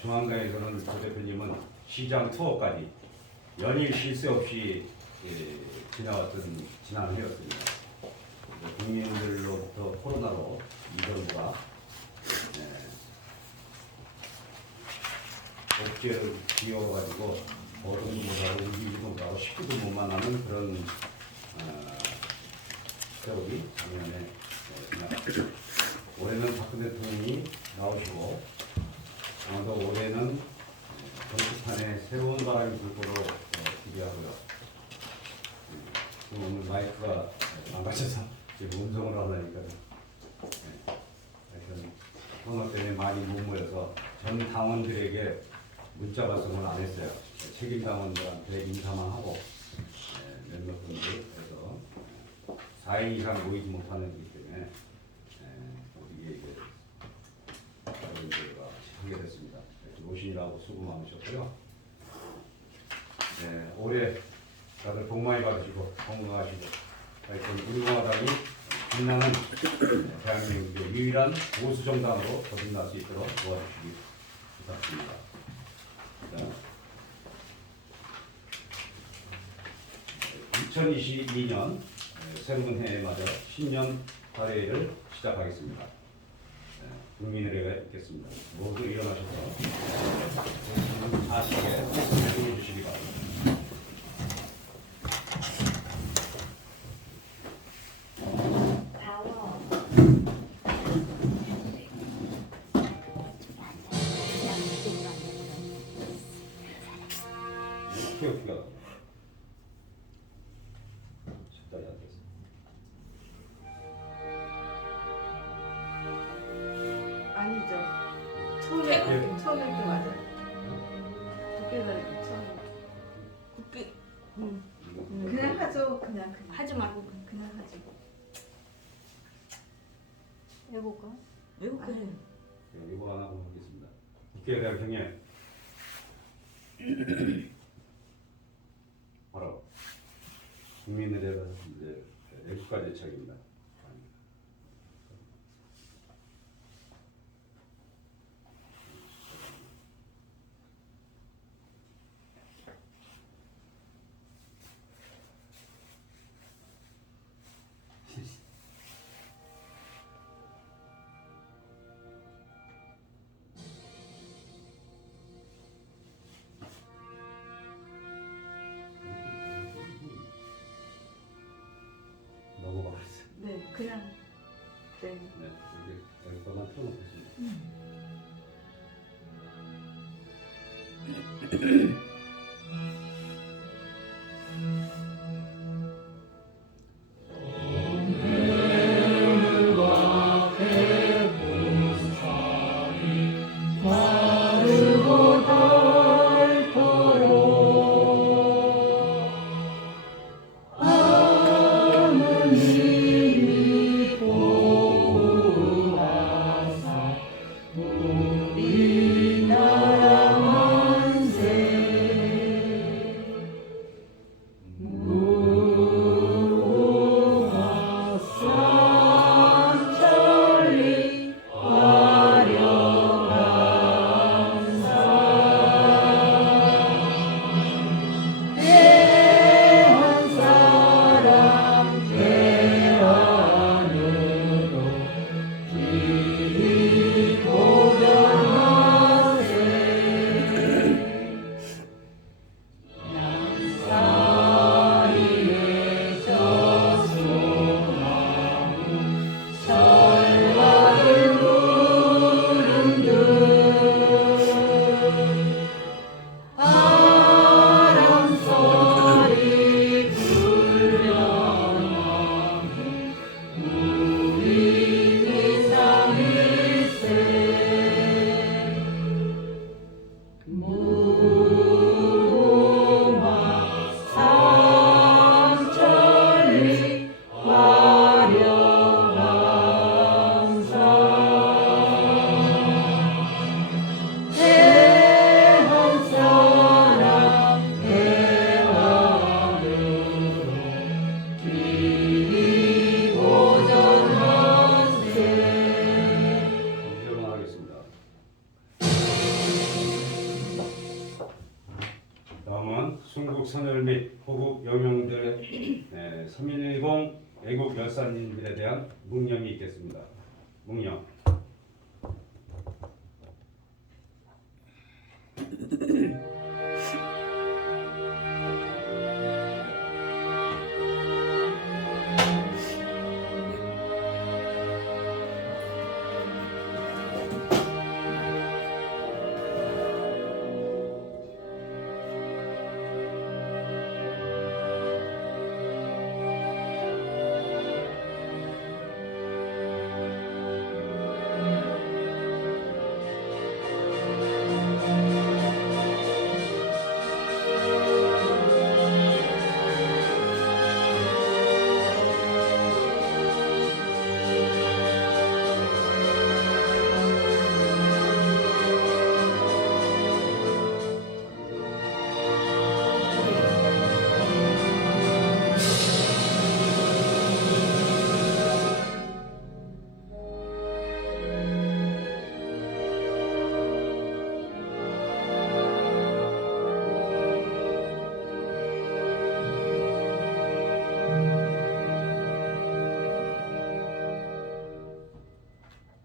중앙당에서는 조 대표님은 시장 투어까지 연일 쉴 새 없이 지나왔던 지난 해였습니다. 국민들로부터 코로나로 이 정부가 억제를 지어가지고 어른도 못하고 움직이지도 못하고 식구도 못 만나는 그런 세월이 작년에 지나갔습니다. 올해는 박근혜 대통령이 나오시고 아마도 올해는 정치판에 새로운 바람이 불 거로 기대하고요. 오늘 마이크가 망가져서 지금 음성으로 하려니까 하여튼 코로나 때문에 많이 못 모여서 전 당원들에게 문자 발송을 안 했어요. 책임 당원들한테 인사만 하고 몇몇 분들 해서 4일 이상 모이지 못하는 거기 때문에 우리에게 여러분들과 하게 됐습니다. 오시느라고 수고 많으셨고요. 올해 다들 복 많이 받으시고 건강하시고 하여튼 우리공화당이 빛나는 대한민국의 유일한 보수 정당으로 거듭날 수 있도록 도와주시기 부탁드립니다. 2022년 새로운 해에 맞아 신년 발회를 시작하겠습니다. 국민의례가 있겠습니다. 모두 일어나셔서 아시게 말씀해 주시기 바랍니다. 키워키가 식단이 안 됐어. 아니죠. 처음에 때 맞아요. 국회의원 처음. 국비 그냥 하죠. 그냥 하지 말고 그냥 하죠. 해볼까? 외국 그래. 이거 하나 보겠습니다. 국회에 대한 경례. 바로 국민에 대한 이제 애국가 제책입니다. 넘어가겠어요. 네, 그냥 네. 네, 여기 애국가만 틀어놓겠습니다. 전국 선열 및 호국 영령들의 3.110 애국 열사님들에 대한 묵념이 있겠습니다. 묵념.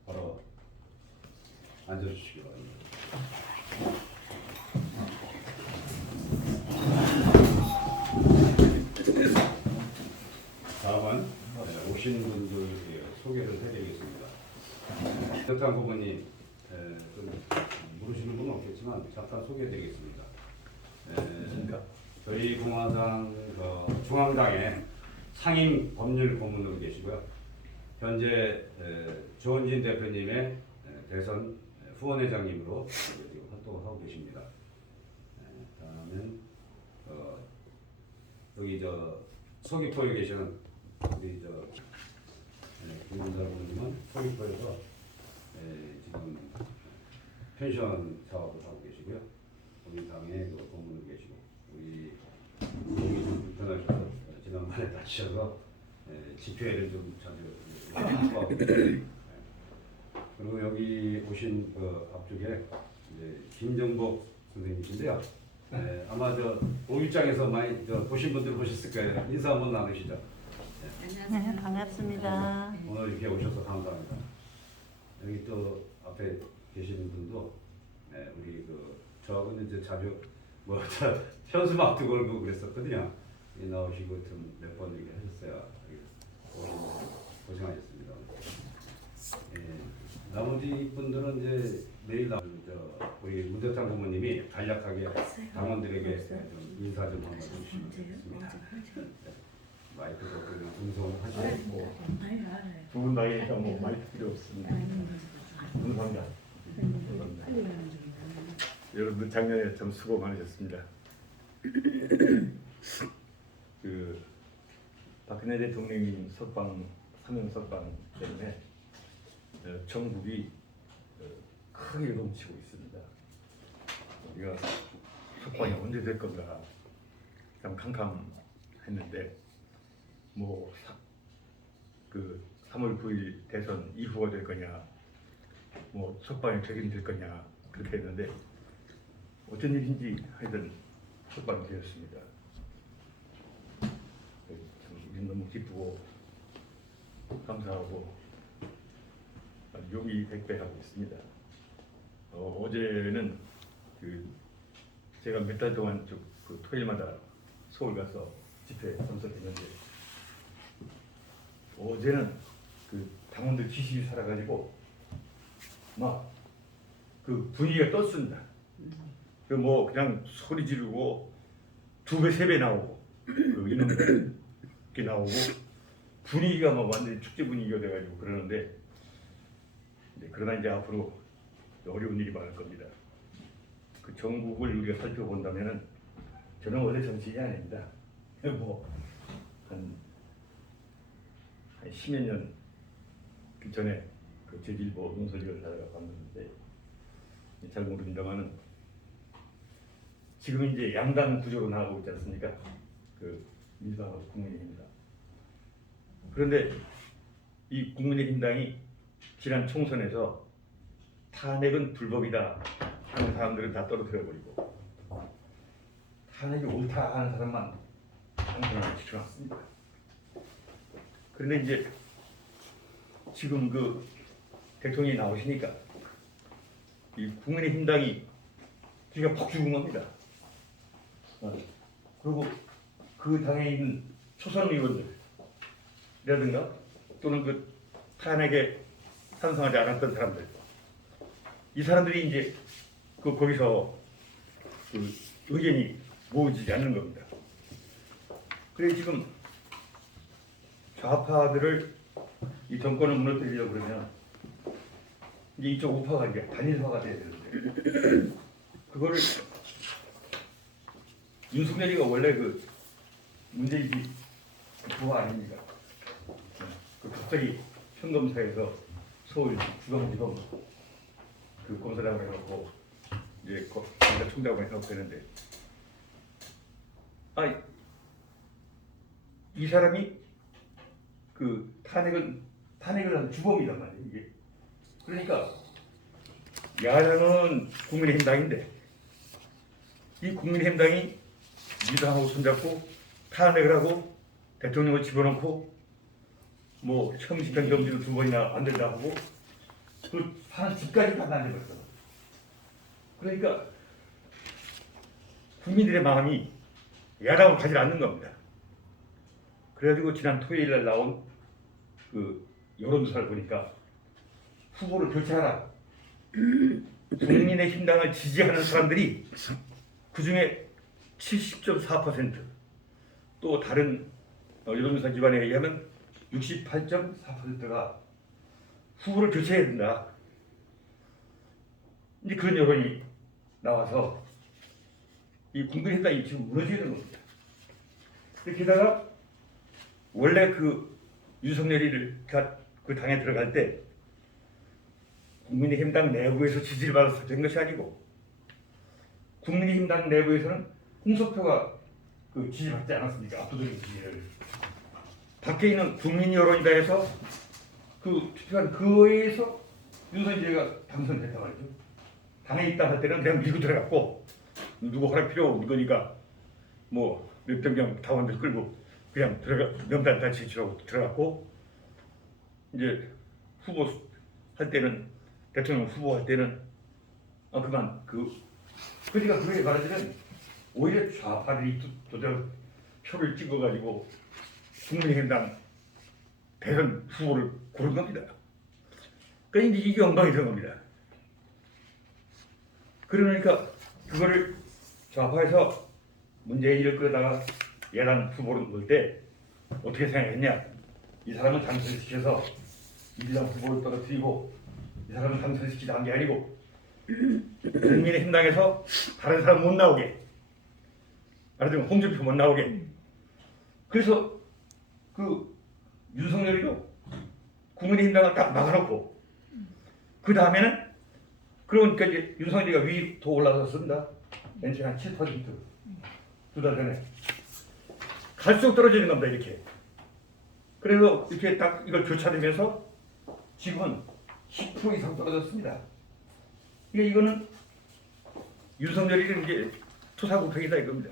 바로 앉아주시기 바랍니다. 다음은 오신 분들 소개를 해드리겠습니다. 대탕 부모님 좀 모르시는 분은 없겠지만 잠깐 소개해드리겠습니다. 저희 공화당 중앙당의 상임 법률 고문으로 계시고요. 현재 조원진 대표님의 대선 후원회장님으로 지금 활동을 하고 계십니다. 다음은 여기 서귀포에 계시는 우리 김문달 부모님은 서귀포에서 지금 펜션 사업을 하고 계시고요. 우리 당의 고문으로 계시고 우리 몸이 좀 불편하셔서 지난번에 다치셔서 집회를 좀 자주 하고 그리고 여기 오신 앞쪽에 이제 김정복 선생님이신데요. 아마 오일장에서 많이 보신 분들 보셨을 거예요. 인사 한번 나누시죠. 네, 반갑습니다. 오늘 이렇게 오셔서 감사합니다. 여기 또 앞에 계시는 분도 우리 저하고는 이제 자주 현수막 두고 걸고 그랬었거든요. 나오시고 몇 번 얘기 하셨어요. 고생하셨습니다. 나머지 분들은 이제 내일 우리 문대탕 부모님이 간략하게 당원들에게 좀 인사 좀 한번 해주시면 좋겠습니다. 마이크도 그냥 음성하시고 두 분 나이니까 뭐 마이크 필요 없습니다. 감사합니다. 여러분들 작년에 참 수고 많으셨습니다. 박근혜 대통령님 사면 석방 때문에 전국이 크게 넘치고 있습니다. 우리가 석방이 언제 될 건가 참 캄캄했는데 3월 9일 대선 이후가 될 거냐, 석방이 되긴 될 거냐 그렇게 했는데 어떤 일인지 하여튼 석방이 되었습니다. 참 너무 기쁘고 감사하고 용기 백배하고 있습니다. 어제는 제가 몇 달 동안 토요일마다 서울 가서 집회에 참석했는데 어제는 당원들 지식이 살아가지고 분위기가 떴습니다. 그냥 소리 지르고 2배, 3배 나오고 이놈들 이렇게 나오고 분위기가 완전히 축제 분위기가 돼가지고 그러는데 그러나 이제 앞으로 어려운 일이 많을 겁니다. 전국을 우리가 살펴본다면은 저는 원래 정치인이 아닙니다. 한 10여 년 전에 제주일보 논설위원을 하다가 봤는데 잘 모릅니다만은 지금 이제 양당 구조로 나가고 있지 않습니까? 민주당하고 국민의힘당. 그런데 이 국민의힘당이 지난 총선에서 탄핵은 불법이다 하는 사람들은 다 떨어뜨려버리고 탄핵이 옳다 하는 사람만 당선을 시켜놨습니다. 그런데 이제 지금 그 대통령이 나오시니까 이 국민의힘당이 기가 팍 죽은 겁니다. 그리고 그 당에 있는 초선 의원들이라든가 또는 그 탄핵에 찬성하지 않았던 사람들, 이 사람들이 이제 그 거기서 그 의견이 모으지 않는 겁니다. 그래 지금 좌파들을 이 정권을 무너뜨리려고 그러면 이제 이쪽 우파가 이제 단일화가 돼야 되는데 그거를 윤석열이가 원래 그 문재인이 부하 아닙니까? 그 갑자기 평검사에서 서울 중앙지검 그 검사장으로 해놓고 이제 검찰총장으로 해놓고 되는데 이 사람이 그 탄핵을 한 주범이란 말이에요 이게. 그러니까 야당은 국민의힘당인데 이 국민의힘당이 민주당하고 손잡고 탄핵을 하고 대통령을 집어넣고 뭐 형식적 정지를 2번이나 만들다 하고 그 사는 집까지 다 만들었어. 그러니까 국민들의 마음이 야당을 가지 않는 겁니다. 그래가지고 지난 토요일 날 나온 그 여론조사를 보니까 후보를 교체하라. 국민의힘당을 지지하는 사람들이 그 중에 70.4%, 또 다른 여론조사 기관에 의하면 68.4%가 후보를 교체해야 된다. 이제 그런 여론이 나와서 이 국민의힘당이 지금 무너지는 겁니다. 게다가 원래 그 윤석열이를 그 당에 들어갈 때 국민의힘당 내부에서 지지를 받아서 된 것이 아니고 국민의힘당 내부에서는 홍석표가 그 지지받지 않았습니까? 압도적인 지지를. 밖에 있는 국민 여론이다 해서 그 투표한 그거에서 윤석열이가 당선됐단 말이죠. 당에 있다 할 때는 그냥 밀고 들어갔고 누구 허락 필요 없는 거니까 뭐 몇백 명 당원들 끌고 그냥 명단 다 제출하고 들어갔고 이제 후보 할 때는 대통령 후보 할 때는 그만 그러니까 그게 말하자면 오히려 좌파들이 도대체 표를 찍어가지고 국민의힘당 대선 후보를 고른 겁니다. 그러니까 이게 엉망이 된 겁니다. 그러니까 그거를 좌파에서 문재인을 끌어다가 야당 후보를 넣을 때 어떻게 생각했냐? 이 사람은 당선시켜서 민주당 후보를 떨어뜨리고 이 사람은 당선시키자 게 아니고 국민의힘당에서 다른 사람 못 나오게, 말하자면 홍준표 못 나오게. 그래서 그 윤석열이도 국민의힘당을 딱 막아놓고 그 다음에는 그러니까 이제 윤석열이가 위로 더 올라섰습니다. 맨 처음에 한 7%, 2달 전에 갈수록 떨어지는 겁니다 이렇게. 그래서 이렇게 딱 이걸 교차되면서 지금은 10% 이상 떨어졌습니다. 그러니까 이거는 윤석열이는 이제 토사구팽이다 이겁니다.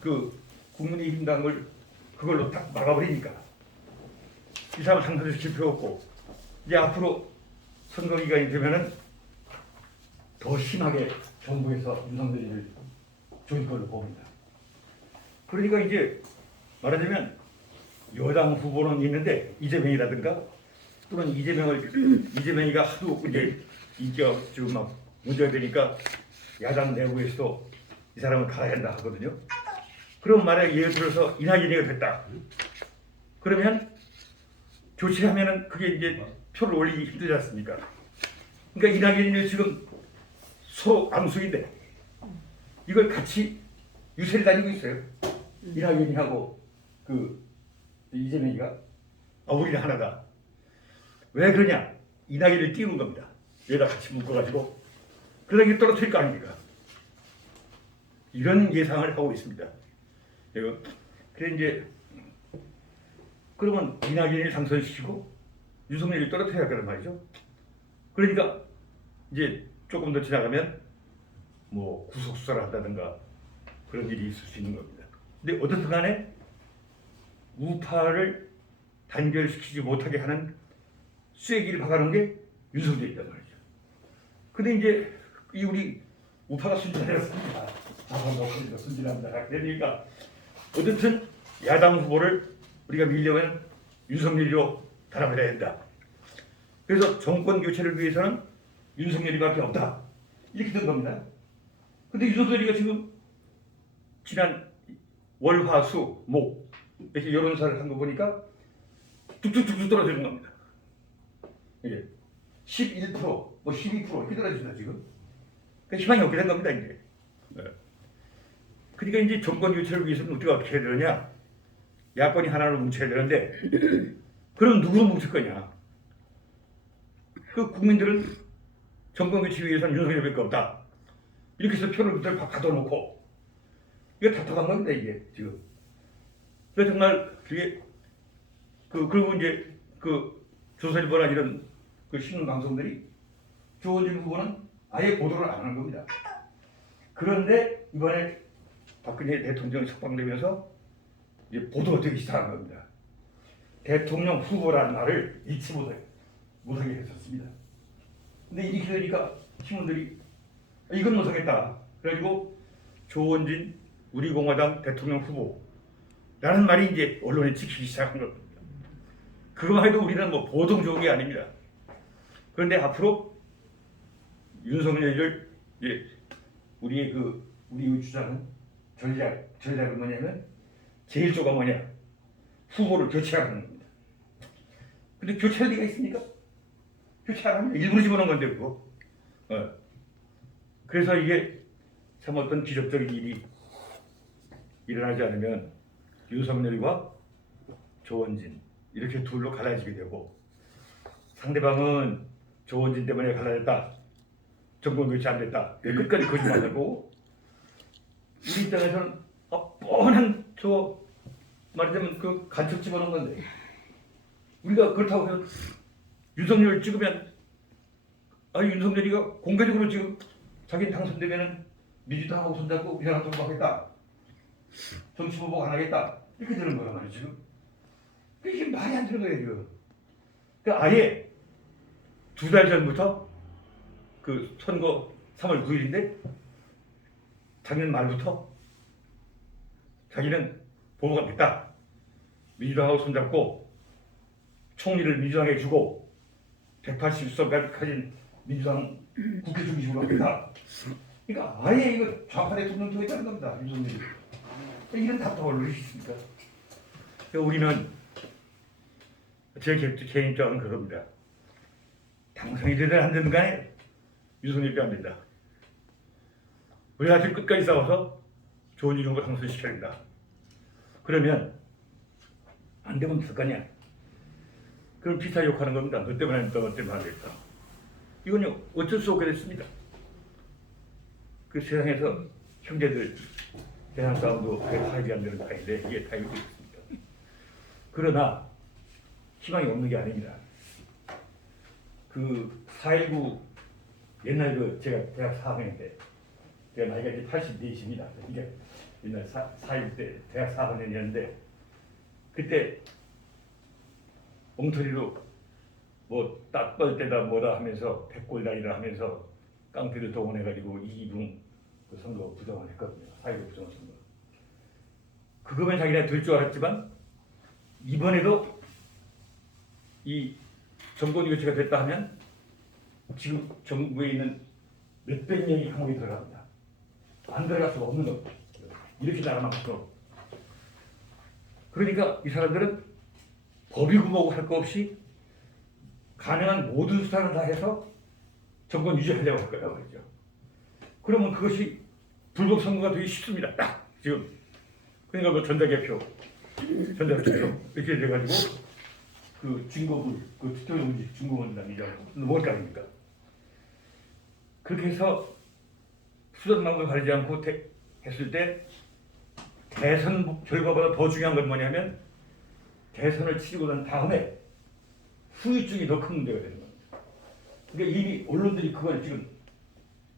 그 국민의힘당을 그걸로 딱 막아버리니까 이 사람을 당선시킬 필요 없고 이제 앞으로 선거 기간이 되면은 더 심하게 정부에서 윤석열이를 조일 걸로 봅니다. 그러니까 이제 말하자면 여당 후보는 있는데 이재명이라든가 또는 이재명이가 하도 이제 인기가 지금 막 문제가 되니까 야당 내부에서도 이 사람을 가야 한다 하거든요. 그럼 만약에 예를 들어서 이낙연이가 됐다. 그러면 교체하면은 그게 이제 표를 올리기 힘들지 않습니까? 그러니까 이낙연이는 지금 서로 암수인데 이걸 같이 유세를 다니고 있어요. 이낙연이하고 그 이재명이가 우리는 하나다. 왜 그러냐? 이낙연을 띄우는 겁니다. 얘가 같이 묶어가지고 그러다 떨어뜨릴 거 아닙니까? 이런 예상을 하고 있습니다. 그래 이제 그러면 이낙연을 당선시키고 윤석열을 떨어뜨려야 하는 말이죠. 그러니까 이제 조금 더 지나가면 뭐 구속수사를 한다든가 그런 일이 있을 수 있는 겁니다. 근데 어떻든 간에 우파를 단결시키지 못하게 하는 쐐기를 박아놓은 게 윤석열이란 말이죠. 근데 이제 이 우리 우파가 순진하였습니다. 자본주의가 순진합니다. 그러니까 어쨌든 야당 후보를 우리가 밀려면 윤석열이로 단합을 해야 된다. 그래서 정권 교체를 위해서는 윤석열이밖에 없다. 이렇게 된 겁니다. 근데 윤석열이가 지금 지난 월, 화, 수, 목 이렇게 여론사를 한 거 보니까 뚝뚝뚝뚝 떨어지는 겁니다. 이게 11%, 뭐 12% 이렇게 떨어진다 지금. 그러니까 희망이 없게 된 겁니다 이제. 네. 그러니까 이제 정권 교체를 위해서는 우리가 어떻게 해야 되느냐? 야권이 하나로 뭉쳐야 되는데 그럼 누구로 뭉칠 거냐? 그 국민들은 정권 교체 위해서는 윤석열밖에 없다. 이렇게 해서 표를 그들 가둬놓고 이게 답답한 겁니다 이게 지금. 그래서 정말 그게 그리고 이제 그 조선일보나 이런 그 신문 방송들이 조원진 후보는 아예 보도를 안 하는 겁니다. 그런데 이번에 박근혜 대통령이 석방되면서 이제 보도가 되기 시작한 겁니다. 대통령 후보라는 말을 잊지 못하게 했었습니다. 근데 이렇게 되니까 신문들이 이건 못하겠다. 그래가지고 조원진 우리 공화당 대통령 후보라는 말이 이제 언론에 찍히기 시작한 겁니다. 그거만 해도 우리는 뭐 보통 좋은 게 아닙니다. 그런데 앞으로 윤석열을 이제 우리의 주장은 전략은 뭐냐면 제일 조가 뭐냐 후보를 교체하는 겁니다. 근데 교체할 리가 있습니까? 교체 안 하면 일부러 집어넣은 건데 그거. 그래서 이게 참 어떤 기적적인 일이 일어나지 않으면 윤석열과 조원진 이렇게 둘로 갈라지게 되고 상대방은 조원진 때문에 갈라졌다. 정권 교체 안 됐다. 끝까지 거짓말하고 우리 입장에서는 뻔한 말하자면 그 간첩 집어넣은 건데 우리가 그렇다고 해서 윤석열을 찍으면 윤석열이가 공개적으로 지금 자기 당선되면은 민주당하고 손잡고 미래당 통과하겠다. 정치 보복 안 하겠다. 이렇게 되는 거란 말이에요 지금. 이게 말이 안 되는 거예요 지금. 그러니까 아예 2달 전부터 그 선거 3월 9일인데 작년 말부터 자기는 보복하겠다. 민주당하고 손잡고 총리를 민주당에 주고 180석 가진 민주당 국회 중심으로 하겠다. 그러니까 아예 이거 좌파 대통령 되겠다는 겁니다. 윤석열이. 이런 답답할 일이 있습니까? 그러니까 우리는 제 개인 입장은 그럽니다. 당선이 되든 안 되든 간에 윤석열이 안 된다. 우리가 아직 끝까지 싸워서 좋은 이름으로 당선시켜야 된다. 그러면 안 되면 어떨 거냐? 그럼 비슷하게 욕하는 겁니다. 너 때문에 안 됐다, 너 때문에 안 됐다. 이건요 어쩔 수 없게 됐습니다. 그 세상에서 형제들 대상 싸움도 타협이 안 되는 타인데 이게 타협이 있습니다. 그러나 희망이 없는 게 아닙니다. 그 4.19 옛날 제가 대학 4학년 때 제가 나이가 이제 84입니다. 이게 옛날 4.19 때 대학 4학년이었는데 그때 엉터리로 뭐 딱벌 때다 뭐다 하면서 백골다리라 하면서 깡패를 동원해가지고 이기붕 그 선거 부정을 했거든요. 4.19 부정 선거. 그거면 자기네 될 줄 알았지만 이번에도 이 정권 교체가 됐다 하면 지금 정부에 있는 몇백 명이 감옥에 들어갑니다. 안 들어갈 수가 없는 겁니다. 이렇게 나라만큼. 그러니까 이 사람들은 법이고 뭐고 할 거 없이 가능한 모든 수단을 다 해서 정권 유지하려고 할 거다 말이죠. 그러면 그것이 불법 선거가 되기 쉽습니다. 딱 지금. 그러니까 뭐 전자개표 이렇게 돼가지고 그 증거물, 그 투표용지 증거문단이죠. 뭘까 합니까? 그렇게 해서 수단 방법을 가리지 않고 했을 때 대선 결과보다 더 중요한 건 뭐냐면 대선을 치르고 난 다음에 후유증이 더 큰 문제가 되는 겁니다. 그러니까 이미 언론들이 그걸 지금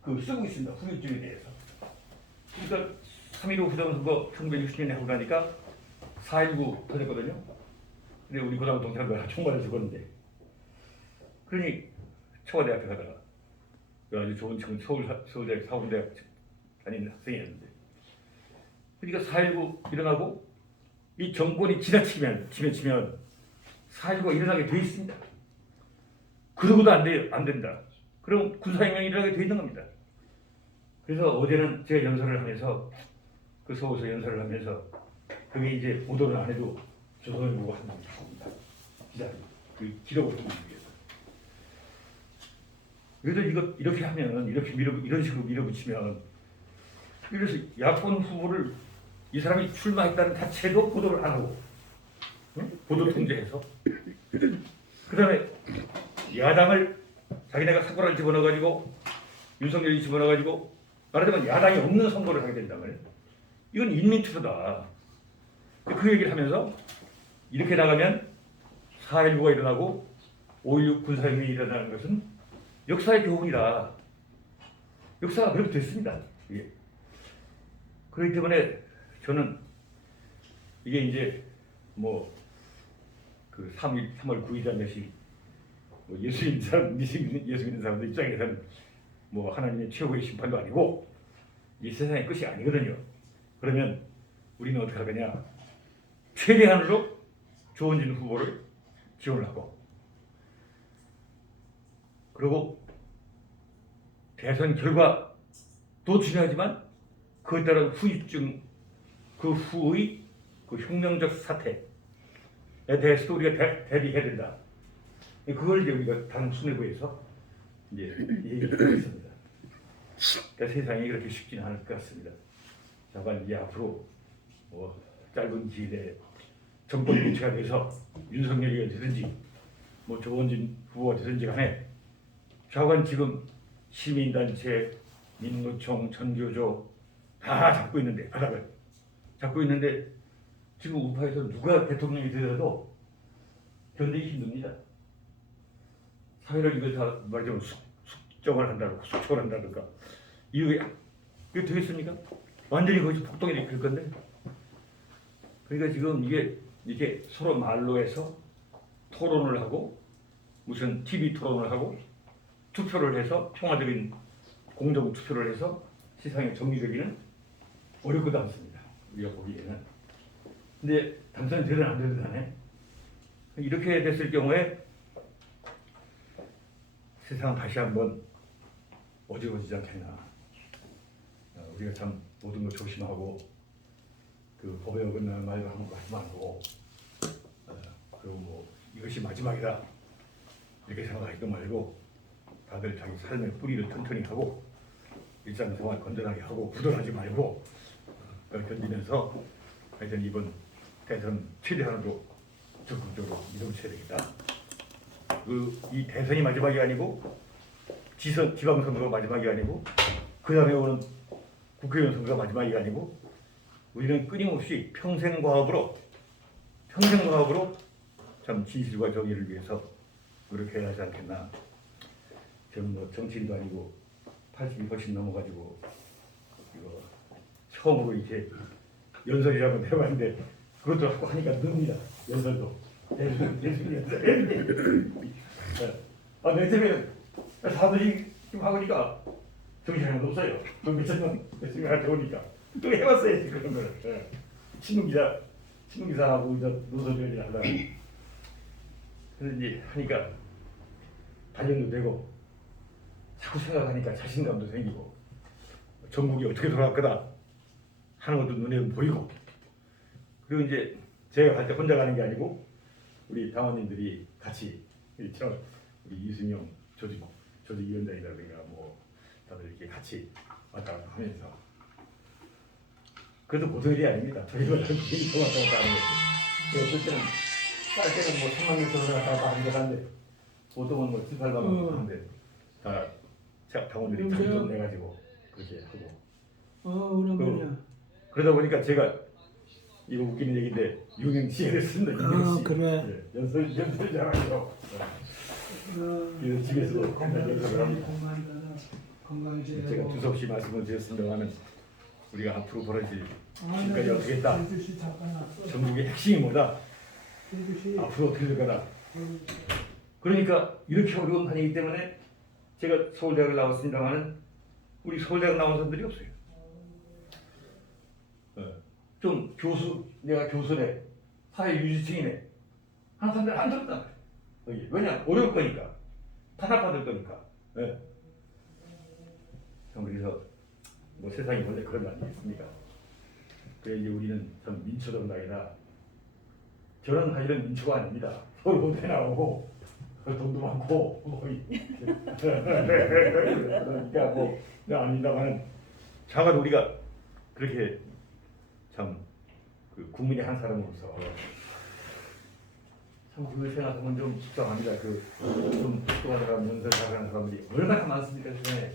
쓰고 있습니다. 후유증에 대해서. 그러니까 3.15 부정선거 1960년에 하고 나니까 4.19 터졌거든요. 근데 우리 고등학교 동창들 총괄해 죽었는데, 그러니 청와대 앞에 가다가 아주 좋은 친구 서울대 사범대학 다니는 학생이었는데, 그러니까 4.19 일어나고 이 정권이 지나치면 4.19가 일어나게 돼 있습니다. 그러고도 안 돼요. 안 된다. 그럼 군사혁명이 일어나게 돼 있는 겁니다. 그래서 어제는 제가 연설을 하면서 그 서울서 연설을 하면서 그게 이제 보도를 안 해도 조선을 보고 한다고 합니다. 기자 그 기록을 보기 위해서. 그래서 이거 이렇게 하면 이런 식으로 밀어붙이면, 그래서 야권 후보를 이 사람이 출마했다는 자체도 보도를 안 하고, 응? 보도 통제해서, 그다음에 야당을 자기네가 사고를 집어넣어가지고 윤석열이 집어넣어가지고 말하자면 야당이 없는 선거를 하게 된다면 이건 인민투표다. 그 얘기를 하면서 이렇게 나가면 4.19가 일어나고 5.16 군사혁명이 일어나는 것은 역사의 교훈이다. 역사가 그렇게 됐습니다. 이게. 그렇기 때문에 저는 이게 이제 그 3월 9일이라는 것이 예수 믿는 사람들 입장에서는 하나님의 최고의 심판도 아니고 이 세상의 끝이 아니거든요. 그러면 우리는 어떻게 할 거냐? 최대한으로 조원진 후보를 지원을 하고, 그리고 대선 결과도 중요하지만 그에 따른 후유증, 그 후의 그 혁명적 사태에 대해서도 우리가 대비해야 된다. 그걸 이제 우리가 당 수뇌부에서 이제 얘기를 하고 있습니다. 그러니까 세상이 그렇게 쉽지는 않을 것 같습니다. 다만 이제 앞으로 짧은 기회에 정권 교체가 돼서 윤석열이 되든지 조원진 후보가 되든지 간에 좌우간 지금 시민단체, 민노총, 전교조 다 잡고 있는데, 바닥을 잡고 있는데, 지금 우파에서 누가 대통령이 되더라도 견디기 힘듭니다. 사회를 이거 다 말하자면 숙정을 한다든가 숙청을 한다든가 이거 되겠습니까? 완전히 거기서 폭동이 될 건데. 그러니까 지금 이게 서로 말로 해서 토론을 하고 무슨 TV 토론을 하고 투표를 해서 평화적인 공정 투표를 해서 세상에 정리되기는 어렵지도 않습니다. 우리가 보기에는. 근데 당선이 되든 안 되든 간에 이렇게 됐을 경우에 세상은 다시 한번 어지러워지지 않겠나. 우리가 참 모든 걸 조심하고 그 법에 어긋나는 말을 하는 거 하지 말고, 그리고 이것이 마지막이다 이렇게 생각하지도 말고 다들 자기 삶의 뿌리를 튼튼히 하고 일상생활 건전하게 하고 부도하지 말고 그걸 견디면서 하여튼 이번 대선 최대한으로 적극적으로 밀어붙여야 되겠다. 이 대선이 마지막이 아니고 지방선거가 마지막이 아니고 그 다음에 오는 국회의원 선거가 마지막이 아니고 우리는 끊임없이 평생과학으로 참 진실과 정의를 위해서 노력해야 하지 않겠나. 저는 정치인도 아니고 80이 훨씬 넘어가지고 이거 처음으로 이렇게 연설이라고 해봤는데 그것도 하고 하니까 늡니다. 연설도. 내 때문에 사람들이 지금 하니까 정신 하나도 없어요. 며칠 하나 배우니까 또 해봤어야지 그런 거를. 신문기사하고 노선전이나 하다가 그래서 이제 하니까 단련도 되고 자꾸 생각하니까 자신감도 생기고 전국이 어떻게 돌아갈 거다 하는 것도 눈에 보이고, 그리고 이제 제가 갈 때 혼자 가는 게 아니고 우리 당원님들이 같이 우리 이순영 조직위원장이라든가 다들 이렇게 같이 왔다 갔다 하면서, 그래도 보통 일이 아닙니다. 저희가 왔다 갔다 하는 거죠. 어떨 때는 쌀 때는 3만 명 정도 왔다 갔다 하는 거 한데 보통은 7, 8만 명 하는데 다 당원들이 장점 내가지고 그렇게 하고. 그러다 보니까 제가 이거 웃기는 얘기인데 유명시에 됐습니다. 유명시. 그래. 네, 연설 잘하죠. 집에서도 맨날 연설을 합니다. 건강해지고 제가 두서없이 말씀을 드렸습니다만은 우리가 앞으로 벌어질 지금까지 어떻게 했다. 전국의 핵심이 뭐다. 앞으로 어떻게 될 거다. 그러니까 이렇게 어려운 판이기 때문에 제가 서울대학을 나왔습니다만은 우리 서울대학 나온 사람들이 없어요. 좀 교수, 내가 교수네, 사회 유지층이네 하는 사람들 안 들었단 말이에요. 왜냐? 어려울 거니까. 탄압받을 거니까. 네. 그래서 뭐 세상이 원래 그런 거 아니겠습니까? 그래 이제 우리는 전 민초정당이다. 저는 사실은 민초가 아닙니다. 서울대 나오고 돈도 많고 그러니까 뭐 아닙니다만 자가 우리가 그렇게 참 그 국민의 한 사람으로서 참 그걸 생각하면 좀 속상합니다. 그좀 똑똑하다가 연설 잘하는 사람들이 얼마나 많습니까 세상에.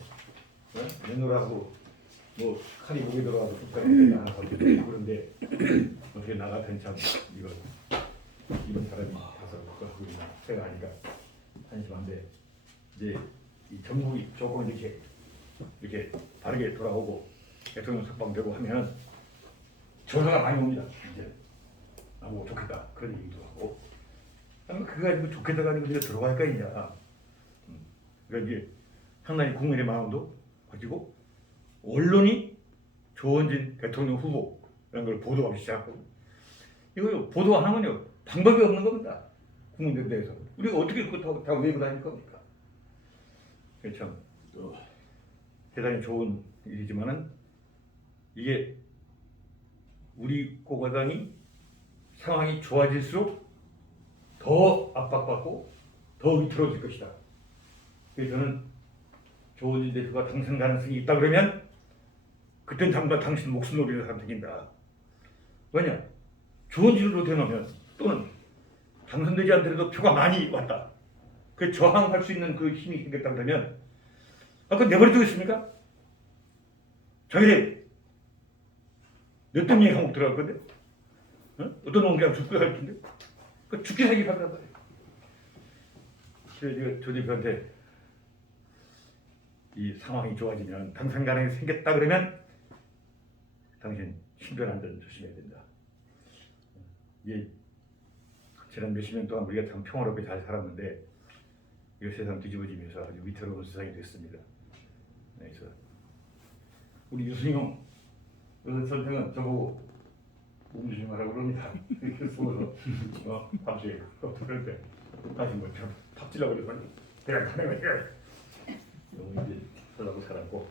내노라고 뭐 칼이 목에 들어가서 속상하게 하는 사람들이 있고 그런데 어떻게 나 같은 참 이런 사람이 가서 그거 하고 있나 생각하니까 한심한데 이제 이 전국이 조금 이렇게 바르게 돌아오고 대통령 석방되고 하면 전화가 많이 옵니다. 이제 뭐 좋겠다 그런 얘기도 하고 그거 가지고 좋겠다 가지고 우리가 들어갈 거냐. 그러니까 이제 상당히 국민의 마음도 가지고 언론이 조원진 대통령 후보라는 걸 보도하기 시작하고 이거 보도 안 하면요 방법이 없는 겁니다. 국민들에 대해서 우리가 어떻게 그거 다 외고 다닐 겁니까? 참 대단히 좋은 일이지만은 이게 우리 고과당이 상황이 좋아질수록 더 압박받고 더 위태로워질 것이다. 그래서 저는 조원진 대표가 당선 가능성이 있다 그러면 그땐 당신 목숨 노리는 사람 생긴다. 왜냐? 조원진으로 되놓으면 또는 당선되지 않더라도 표가 많이 왔다. 그 저항할 수 있는 그 힘이 생겼다 그러면 그거 내버려두겠습니까? 자기네 몇 대 감옥 들어갈 건데? 어떤 놈 그냥 죽고 살 텐데? 그 죽기 살기 간단 말이에요. 그래서 조 대표한테 이 상황이 좋아지면 당선 가능성이 생겼다 그러면 당신 신변 안전 조심해야 된다. 이게 지난 몇십 년 동안 우리가 참 평화롭게 잘 살았는데 이 세상 뒤집어지면서 아주 위태로운 세상이 됐습니다. 그래서 우리 유승용 선생은 저보고 몸 조심하라고 그럽니다. 이렇게 숨어서 밤새 그럴 때 다시 뭐 탑질라고 그러더니 내가 가는 거야. 너무 이제 살라고 살았고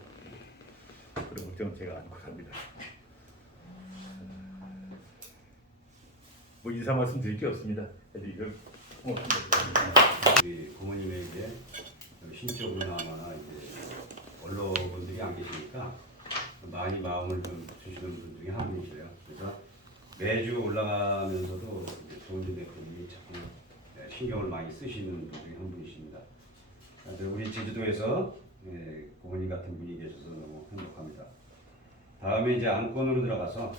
그런 걱정은 제가 안고 삽니다. 뭐 인사 말씀 드릴 게 없습니다. 이걸 우리 부모님에게 신적으로나마 이제 언론분들이 안 계시니까 많이 마음을 좀 주시는 분 중에 한 분이세요. 그래서 매주 올라가면서도 조원진 대표님이 자꾸 신경을 많이 쓰시는 분 중에 한 분이십니다. 우리 제주도에서 부모님 같은 분이 계셔서 너무 행복합니다. 다음에 이제 안건으로 들어가서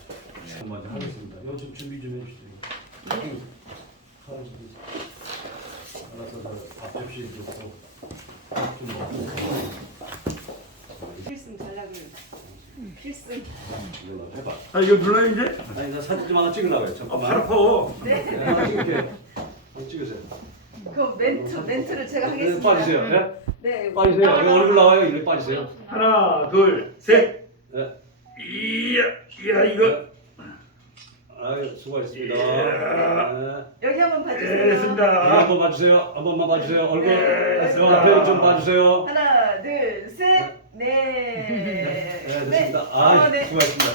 먼저 하겠습니다. 이거 좀 준비 좀 해주세요. 알아서 밥 접시 좀 먹고 필승 전략을 필승. 이거 해봐. 아 이거 눌러요 이제? 아니 나 사진 좀 하나 찍으려고요. 잠깐만. 바로 퍼. 네. 하나 찍을게. 한번 찍으세요. 그 멘트를 제가 네, 하겠습니다. 빠지세요. 네? 네. 빠지세요. 여기 얼굴 나와요. 이리 빠지세요. 하나 둘 셋. 네. 이야 이거. 아유 수고하셨습니다. 예. 네. 여기 한번 봐주세요. 네, 됐습니다. 한번 봐주세요. 한 번만 봐주세요. 얼굴 네. 저 앞에 좀 봐주세요. 하나, 둘, 셋, 네. 네, 됐습니다. 아, 네. 수고하셨습니다.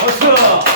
박수.